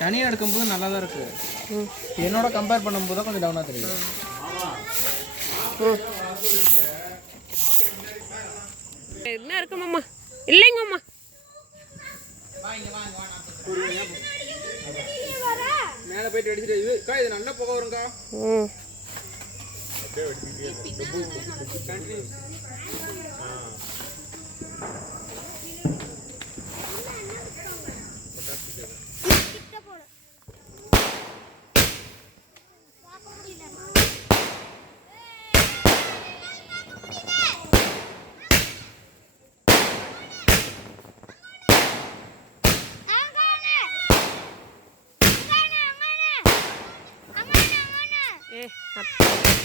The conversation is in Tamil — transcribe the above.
தனியாக எடுக்கும்போது நல்லா தான் இருக்கு. என்னோட கம்பேர் பண்ணும்போது தான் கொஞ்சம் டவுனாக தெரியுது. என்ன இருக்கு மாமா? இல்லைங்க மாமா. மேலே போயிட்டு அடிச்சுட்டு இது நல்லா புகை வருங்கக்கா. அப்பா